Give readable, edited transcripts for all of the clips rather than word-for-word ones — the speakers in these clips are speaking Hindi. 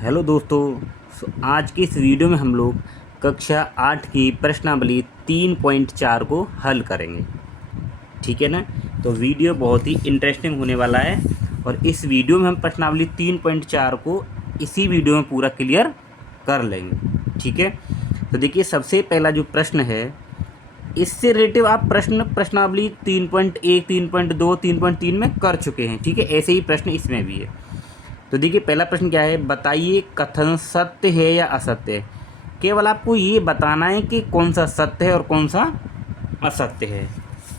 हेलो दोस्तों। आज की इस वीडियो में हम लोग कक्षा 8 की प्रश्नावली 3.4 को हल करेंगे। ठीक है ना। तो वीडियो बहुत ही इंटरेस्टिंग होने वाला है और इस वीडियो में हम प्रश्नावली 3.4 को इसी वीडियो में पूरा क्लियर कर लेंगे। ठीक है। तो देखिए, सबसे पहला जो प्रश्न है, इससे रिलेटिव आप प्रश्नावली 3.1, 3.2, 3.3 में कर चुके हैं। ठीक है, ऐसे ही प्रश्न इसमें भी है। तो देखिए, पहला प्रश्न क्या है, बताइए कथन सत्य है या असत्य है। केवल आपको ये बताना है कि कौन सा सत्य है और कौन सा असत्य है।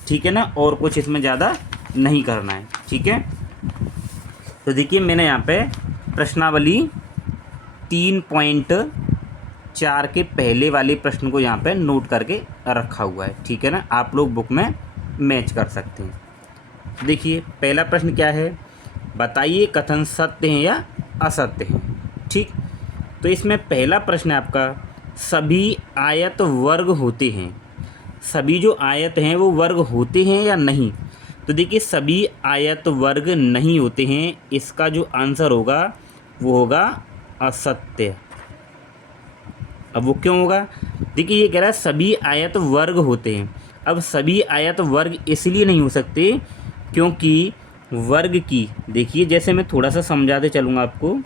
ठीक है ना, और कुछ इसमें ज़्यादा नहीं करना है। ठीक है। तो देखिए, मैंने यहाँ पे प्रश्नावली 3.4 के पहले वाले प्रश्न को यहाँ पे नोट करके रखा हुआ है। ठीक है ना, आप लोग बुक में मैच कर सकते हैं। देखिए, पहला प्रश्न क्या है, बताइए कथन सत्य हैं या असत्य हैं। ठीक। तो इसमें पहला प्रश्न है आपका, सभी आयत वर्ग होते हैं। सभी जो आयत हैं वो वर्ग होते हैं या नहीं। तो देखिए, सभी आयत वर्ग नहीं होते हैं। इसका जो आंसर होगा वो होगा असत्य। अब वो क्यों होगा, देखिए ये कह रहा है सभी आयत वर्ग होते हैं। अब सभी आयत वर्ग इसलिए नहीं हो सकते क्योंकि वर्ग की, देखिए जैसे मैं थोड़ा सा समझाते चलूँगा आपको।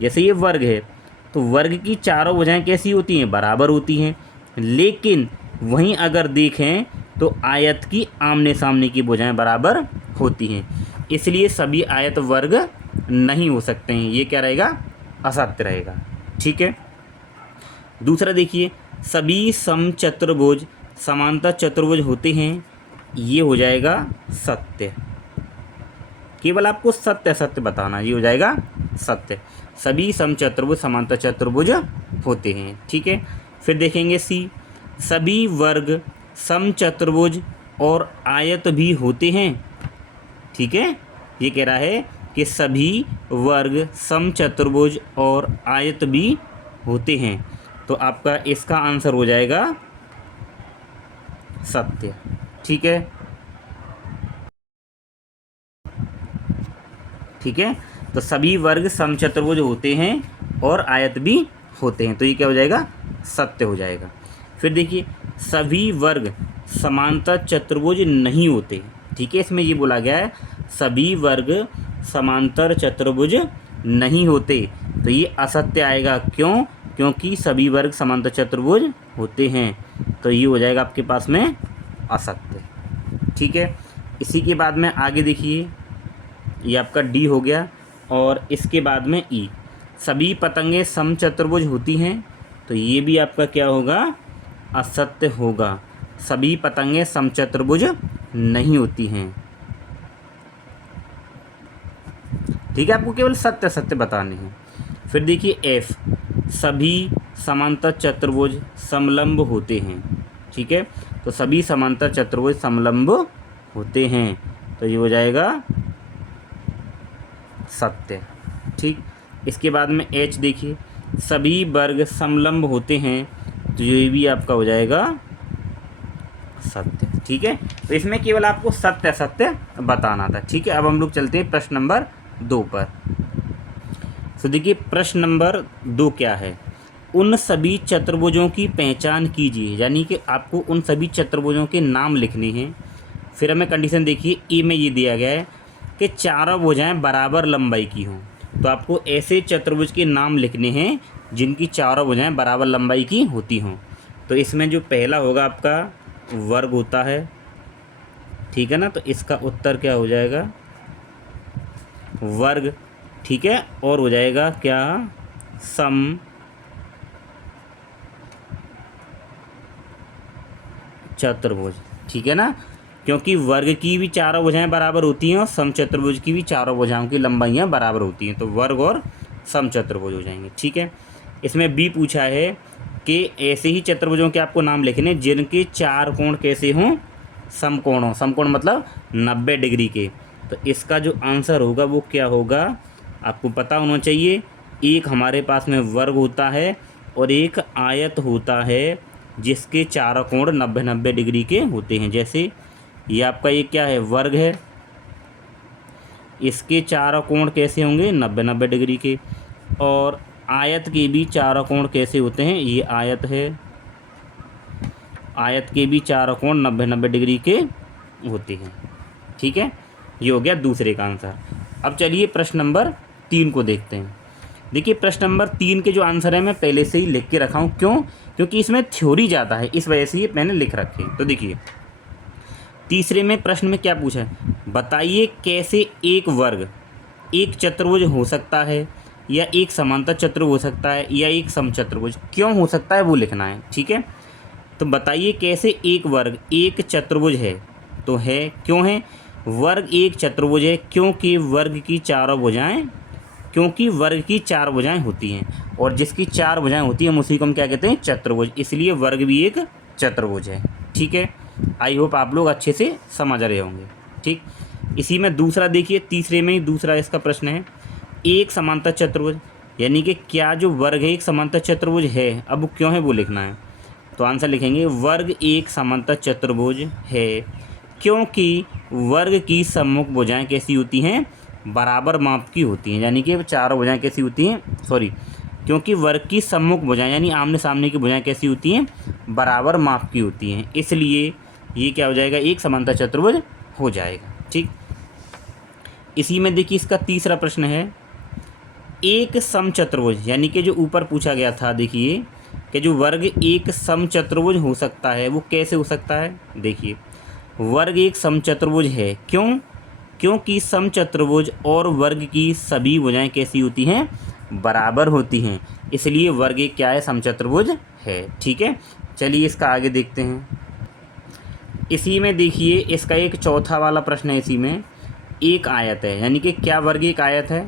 जैसे ये वर्ग है तो वर्ग की चारों भुजाएं कैसी होती हैं, बराबर होती हैं। लेकिन वहीं अगर देखें तो आयत की आमने सामने की भुजाएं बराबर होती हैं। इसलिए सभी आयत वर्ग नहीं हो सकते हैं। ये क्या रहेगा, असत्य रहेगा। ठीक है। दूसरा देखिए, सभी समचतुर्भुज समांतर चतुर्भुज होते हैं। ये हो जाएगा सत्य। केवल आपको सत्य सत्य बताना, ये हो जाएगा सत्य। सभी समचतुर्भुज समांतर चतुर्भुज होते हैं। ठीक है। फिर देखेंगे सी, सभी वर्ग समचतुर्भुज और आयत भी होते हैं। ठीक है। ये कह रहा है कि सभी वर्ग समचतुर्भुज और आयत भी होते हैं। तो आपका इसका आंसर हो जाएगा सत्य। ठीक है। ठीक है। तो सभी वर्ग समचतुर्भुज होते हैं और आयत भी होते हैं, तो ये क्या हो जाएगा, सत्य हो जाएगा। फिर देखिए, सभी वर्ग समांतर चतुर्भुज नहीं होते। ठीक है, इसमें ये बोला गया है सभी वर्ग समांतर चतुर्भुज नहीं होते, तो ये असत्य आएगा। क्यों, क्योंकि सभी वर्ग समांतर चतुर्भुज होते हैं, तो ये हो जाएगा आपके पास में असत्य। ठीक है। इसी के बाद में आगे देखिए, ये आपका डी हो गया और इसके बाद में ई, सभी पतंगें समचतुर्भुज होती हैं, तो ये भी आपका क्या होगा, असत्य होगा। सभी पतंगें समचतुर्भुज नहीं होती हैं। ठीक है, आपको केवल सत्य सत्य बताने हैं। फिर देखिए एफ, सभी समांतर चतुर्भुज समलंब होते हैं। ठीक है, तो सभी समांतर चतुर्भुज समलंब होते हैं, तो ये हो जाएगा सत्य। ठीक। इसके बाद में एच देखिए, सभी वर्ग समलंब होते हैं, तो ये भी आपका हो जाएगा सत्य। ठीक है। तो इसमें केवल आपको सत्य सत्य बताना था। ठीक है। अब हम लोग चलते हैं प्रश्न नंबर 2 पर। तो देखिए, प्रश्न नंबर 2 क्या है, उन सभी चतुर्भुजों की पहचान कीजिए। यानी कि आपको उन सभी चतुर्भुजों के नाम लिखने हैं। फिर हमें कंडीशन देखिए, ए में ये दिया गया है कि चारों भुजाएं बराबर लंबाई की हों। तो आपको ऐसे चतुर्भुज के नाम लिखने हैं जिनकी चारों भुजाएं बराबर लंबाई की होती हों। तो इसमें जो पहला होगा आपका वर्ग होता है। ठीक है ना, तो इसका उत्तर क्या हो जाएगा, वर्ग। ठीक है, और हो जाएगा क्या, सम चतुर्भुज। ठीक है ना, क्योंकि वर्ग की भी चारों भुजाएं बराबर होती हैं और समचतुर्भुज की भी चारों भुजाओं की लंबाइयाँ बराबर होती हैं, तो वर्ग और समचतुर्भुज हो जाएंगे। ठीक है। इसमें बी पूछा है कि ऐसे ही चतुर्भुजों के आपको नाम लिखने जिनके चार कोण कैसे हों, समकोण हों। समकोण मतलब 90 डिग्री के। तो इसका जो आंसर होगा वो क्या होगा, आपको पता होना चाहिए। एक हमारे पास में वर्ग होता है और एक आयत होता है जिसके चारों कोण 90-90 डिग्री के होते हैं। जैसे ये आपका ये क्या है, वर्ग है, इसके चारों कोण कैसे होंगे, 90-90 डिग्री के। और आयत के भी चारों कोण कैसे होते हैं, ये आयत है, आयत के भी चारों कोण 90-90 डिग्री के होते हैं। ठीक है, ये हो गया दूसरे का आंसर। अब चलिए प्रश्न नंबर 3 को देखते हैं। देखिए प्रश्न नंबर 3 के जो आंसर है मैं पहले से ही लिख के रखा हूँ, क्यों, क्योंकि इसमें थ्योरी ज़्यादा है, इस वजह से ये मैंने लिख रखे। तो देखिए तीसरे में प्रश्न में क्या पूछा है, बताइए कैसे एक वर्ग एक चतुर्भुज हो सकता है, या एक समांतर चतुर्भुज हो सकता है, या एक समचतुर्भुज क्यों हो सकता है वो लिखना है। ठीक है, तो बताइए कैसे एक वर्ग एक चतुर्भुज है, तो है क्यों है, वर्ग एक चतुर्भुज है क्योंकि वर्ग की चारों भुजाएं, क्योंकि वर्ग की 4 भुजाएं होती हैं, और जिसकी 4 भुजाएं होती हैं हम उसी को हम क्या कहते हैं, चतुर्भुज, इसलिए वर्ग भी एक चतुर्भुज है। ठीक है, आई होप आप लोग अच्छे से समझ रहे होंगे। ठीक, इसी में दूसरा देखिए, तीसरे में ही दूसरा इसका प्रश्न है, एक समांतर चतुर्भुज, यानी कि क्या जो वर्ग है एक समांतर चतुर्भुज है, अब वो क्यों है वो लिखना है। तो आंसर लिखेंगे वर्ग एक समांतर चतुर्भुज है क्योंकि वर्ग की सम्मुख भुजाएं कैसी होती हैं, बराबर माप की होती हैं, यानी कि चारों भुजाएं कैसी होती हैं, क्योंकि वर्ग की सम्मुख भुजाएं यानी आमने सामने की भुजाएं कैसी होती हैं, बराबर माप की होती हैं, इसलिए ये क्या हो जाएगा, एक समांतर चतुर्भुज हो जाएगा। ठीक, इसी में देखिए इसका तीसरा प्रश्न है, एक समचतुर्भुज, यानी कि जो ऊपर पूछा गया था, देखिए कि जो वर्ग एक समचतुर्भुज हो सकता है वो कैसे हो सकता है। देखिए वर्ग एक समचतुर्भुज है क्यों, क्योंकि समचतुर्भुज और वर्ग की सभी भुजाएं कैसी होती हैं, बराबर होती हैं, इसलिए वर्ग एक क्या है, समचतुर्भुज है। ठीक है, चलिए इसका आगे देखते हैं। इसी में देखिए इसका एक चौथा वाला प्रश्न है, इसी में एक आयत है, यानी कि क्या वर्ग एक आयत है,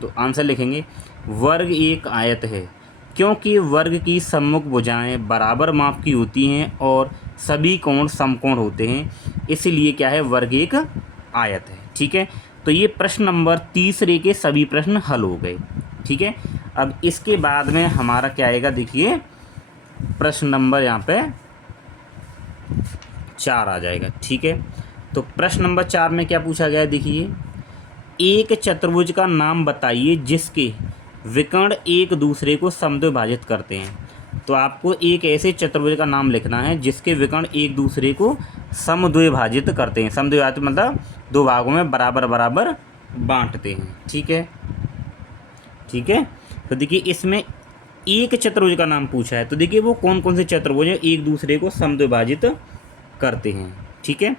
तो आंसर लिखेंगे वर्ग एक आयत है क्योंकि वर्ग की सम्मुख भुजाएं बराबर माप की होती हैं और सभी कोण समकोण होते हैं, इसलिए क्या है, वर्ग एक आयत है। ठीक है, तो ये प्रश्न नंबर तीसरे के सभी प्रश्न हल हो गए। ठीक है, अब इसके बाद में हमारा क्या आएगा, देखिए प्रश्न नंबर यहाँ पे 4 आ जाएगा। ठीक है, तो प्रश्न नंबर 4 में क्या पूछा गया है, देखिए एक चतुर्भुज का नाम बताइए जिसके विकर्ण एक दूसरे को समद्विभाजित करते हैं। तो आपको एक ऐसे चतुर्भुज का नाम लिखना है जिसके विकर्ण एक दूसरे को समद्विभाजित करते हैं, समद्विभाजित मतलब 2 भागों में बराबर बराबर बांटते हैं। ठीक है, ठीक है, तो देखिए इसमें एक चतुर्भुज का नाम पूछा है, तो देखिए वो कौन कौन से चतुर्भुज हैं एक दूसरे को समद्विभाजित करते हैं। ठीक है,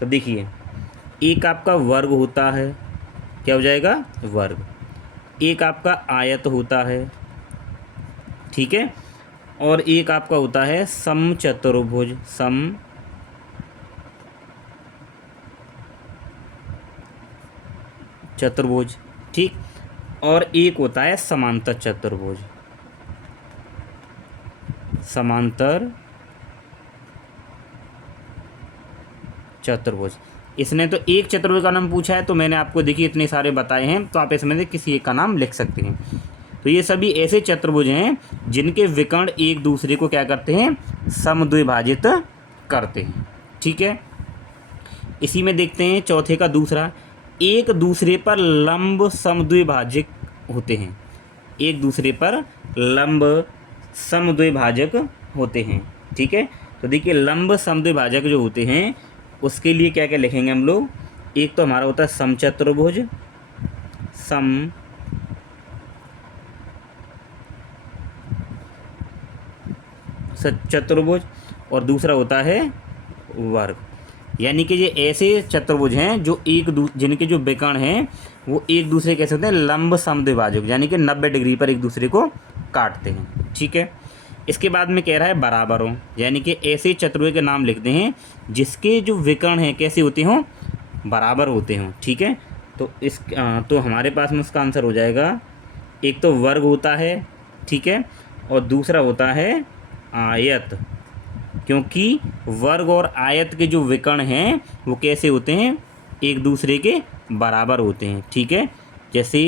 तो देखिए एक आपका वर्ग होता है, क्या हो जाएगा, वर्ग, एक आपका आयत होता है, ठीक है, और एक आपका होता है समचतुर्भुज, चतुर्भुज, ठीक, और एक होता है समांतर चतुर्भुज, समांतर चतुर्भुज। इसने तो एक चतुर्भुज का नाम पूछा है, तो मैंने आपको देखिए इतने सारे बताए हैं, तो आप इसमें से किसी एक का नाम लिख सकते हैं। तो ये सभी ऐसे चतुर्भुज हैं जिनके विकर्ण एक दूसरे को क्या करते हैं, समद्विभाजित करते हैं। ठीक है, इसी में देखते हैं चौथे का दूसरा, एक दूसरे पर लंब समद्विभाजक होते हैं, एक दूसरे पर लंब समद्विभाजक होते हैं। ठीक है, तो देखिए लंब समद्विभाजक जो होते हैं उसके लिए क्या क्या लिखेंगे हम लोग, एक तो हमारा होता है समचतुर्भुज, चतुर्भुज, और दूसरा होता है वर्ग। यानी कि ये ऐसे चतुर्भुज हैं जो जिनके जो विकर्ण हैं वो एक दूसरे कैसे होते हैं, लंब समद्विभाजक, यानी कि 90 डिग्री पर एक दूसरे को काटते हैं। ठीक है, इसके बाद में कह रहा है बराबरों, यानी कि ऐसे चतुर्भुज के नाम लिखते हैं जिसके जो विकर्ण हैं कैसे होते हों, बराबर होते हों। ठीक है, तो हमारे पास में उसका आंसर हो जाएगा, एक तो वर्ग होता है, ठीक है, और दूसरा होता है आयत, क्योंकि वर्ग और आयत के जो विकर्ण हैं वो कैसे होते हैं, एक दूसरे के बराबर होते हैं। ठीक है, जैसे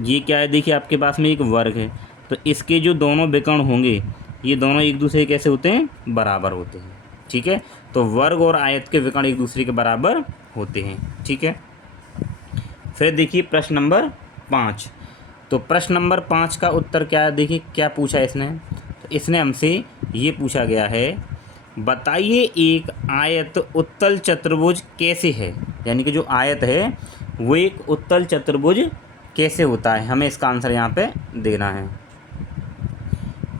ये क्या है, देखिए आपके पास में एक वर्ग है, तो इसके जो दोनों विकर्ण होंगे ये दोनों एक दूसरे के कैसे होते हैं, बराबर होते हैं। ठीक है, तो वर्ग और आयत के विकर्ण एक दूसरे के बराबर होते हैं। ठीक है, फिर देखिए प्रश्न नंबर 5, तो प्रश्न नंबर 5 का उत्तर क्या है, देखिए क्या पूछा है इसने। तो इसने हमसे ये पूछा गया है, बताइए एक आयत उत्तल चतुर्भुज कैसे है। यानी कि जो आयत है वो एक उत्तल चतुर्भुज कैसे होता है, हमें इसका आंसर यहाँ पे देना है।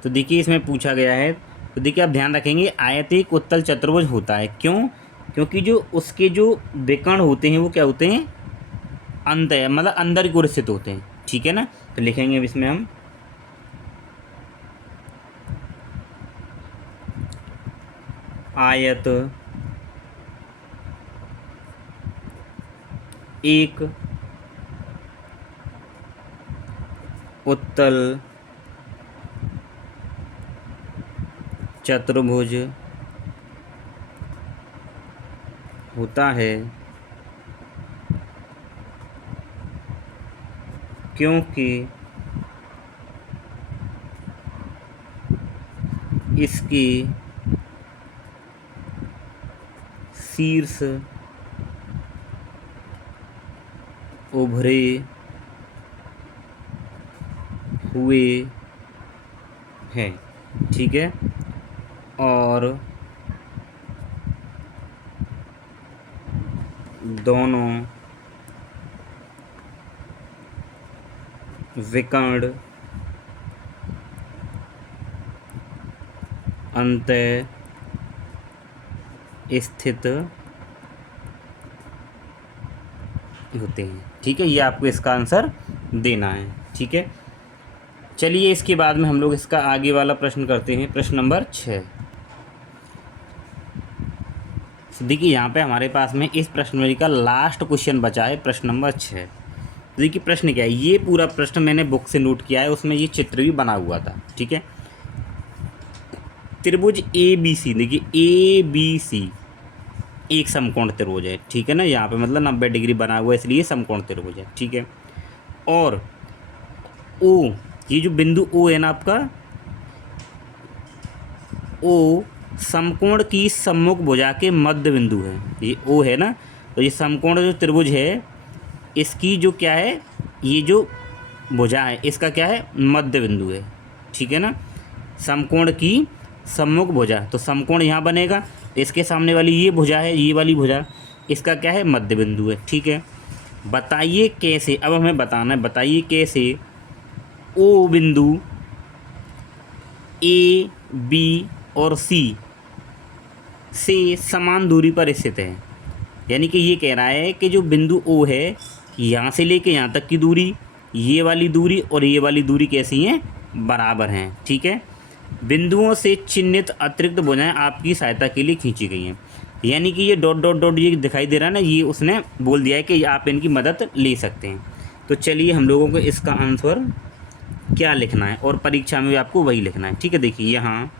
तो देखिए इसमें पूछा गया है, तो देखिए आप ध्यान रखेंगे आयत एक उत्तल चतुर्भुज होता है। क्यों? क्योंकि जो उसके जो विकर्ण होते हैं वो क्या होते हैं, अंत है, मतलब अंदर की ओर स्थित होते हैं। ठीक है ना। तो लिखेंगे अब इसमें हम आयत एक उत्तल चतुर्भुज होता है क्योंकि इसकी शीर्ष उभरे हुए हैं। ठीक है। और दोनों विकर्ण अंतः स्थित होते हैं। ठीक है, ये आपको इसका आंसर देना है। ठीक है, चलिए इसके बाद में हम लोग इसका आगे वाला प्रश्न करते हैं, प्रश्न नंबर 6। देखिए यहाँ पे हमारे पास में इस प्रश्न का लास्ट क्वेश्चन बचा है, प्रश्न नंबर 6। देखिए प्रश्न क्या है, ये पूरा प्रश्न मैंने बुक से नोट किया है, उसमें ये चित्र भी बना हुआ था। ठीक है, त्रिभुज ए बी सी, देखिए ए बी सी एक समकोण त्रिभुज है। ठीक है ना, यहाँ पे मतलब 90 डिग्री बना हुआ है, इसलिए समकोण त्रिभुज है। ठीक है, और ओ, ये जो बिंदु ओ है ना आपका, ओ समकोण की सम्मुख भुजा के मध्य बिंदु है। ये ओ है ना, तो ये समकोण जो त्रिभुज है इसकी जो क्या है, ये जो भुजा है इसका क्या है, मध्य बिंदु है। ठीक है ना, समकोण की सम्मुख भुजा, तो समकोण यहाँ बनेगा, इसके सामने वाली ये भुजा है, ये वाली भुजा, इसका क्या है, मध्य बिंदु है। ठीक है, बताइए कैसे, अब हमें बताना है, बताइए कैसे ओ बिंदु ए बी और सी से समान दूरी पर स्थित है। यानी कि ये कह रहा है कि जो बिंदु ओ है, यहाँ से लेके यहाँ तक की दूरी, ये वाली दूरी और ये वाली दूरी कैसी हैं, बराबर हैं। ठीक है, बिंदुओं से चिन्हित अतिरिक्त भुजाएं आपकी सहायता के लिए खींची गई हैं। यानी कि ये डॉट डॉट डॉट ये दिखाई दे रहा है ना, ये उसने बोल दिया है कि आप इनकी मदद ले सकते हैं। तो चलिए हम लोगों को इसका आंसर क्या लिखना है, और परीक्षा में भी आपको वही लिखना है। ठीक है, देखिए यहाँ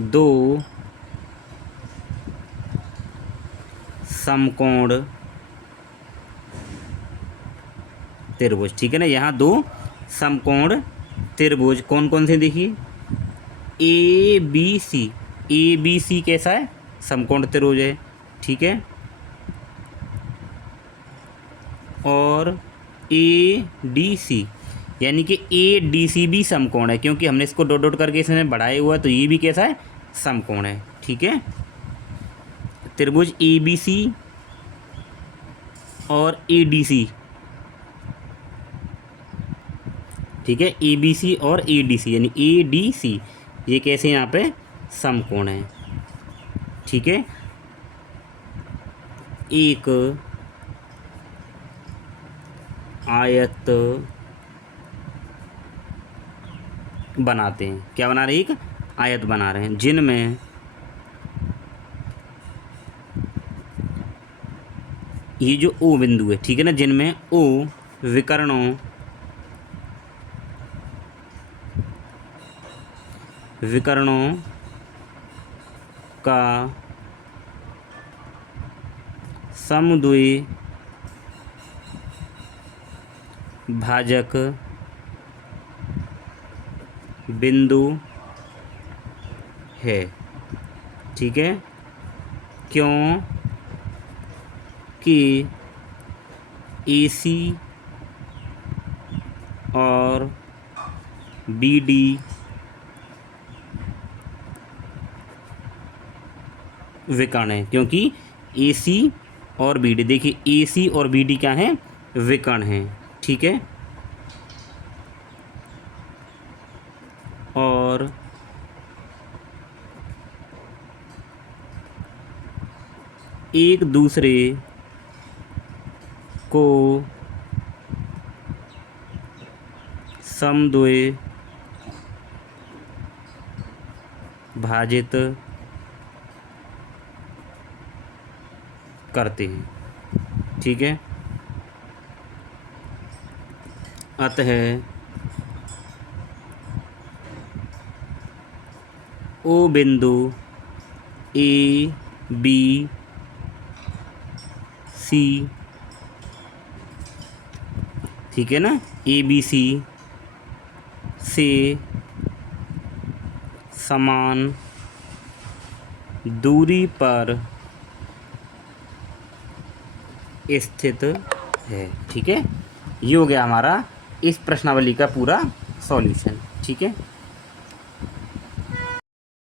दो समकोण त्रिभुज, ठीक है ना, यहाँ दो समकोण त्रिभुज कौन कौन से, देखिए A B C, A B C कैसा है, समकोण त्रिभुज है। ठीक है, और ए डी सी, यानी कि ए डी सी भी समकोण है, क्योंकि हमने इसको डॉट डॉट करके इसमें बढ़ाया हुआ है, तो ये भी कैसा है, समकोण है। ठीक है, त्रिभुज ए बी सी और ए डी सी, ठीक है, ए बी सी और ए डी सी, यानी ए डी सी ये कैसे यहाँ पे समकोण है। ठीक है, एक आयत बनाते हैं, क्या बना रहे हैं, एक आयत बना रहे हैं, जिनमें ये जो ओ बिंदु है, ठीक है ना, जिनमें ओ विकर्णों का समद्वि भाजक बिंदु है। ठीक है, के AC और BD विकर्ण है, क्योंकि AC और BD, देखिए AC और BD क्या है, विकर्ण हैं, ठीक है। और एक दूसरे को समद्वय भाजित करते हैं, ठीक है। अतः ओ बिंदु ABC, ठीक है ना, ABC से समान दूरी पर स्थित है, ठीक है। ये हो गया हमारा इस प्रश्नावली का पूरा सॉल्यूशन, ठीक है।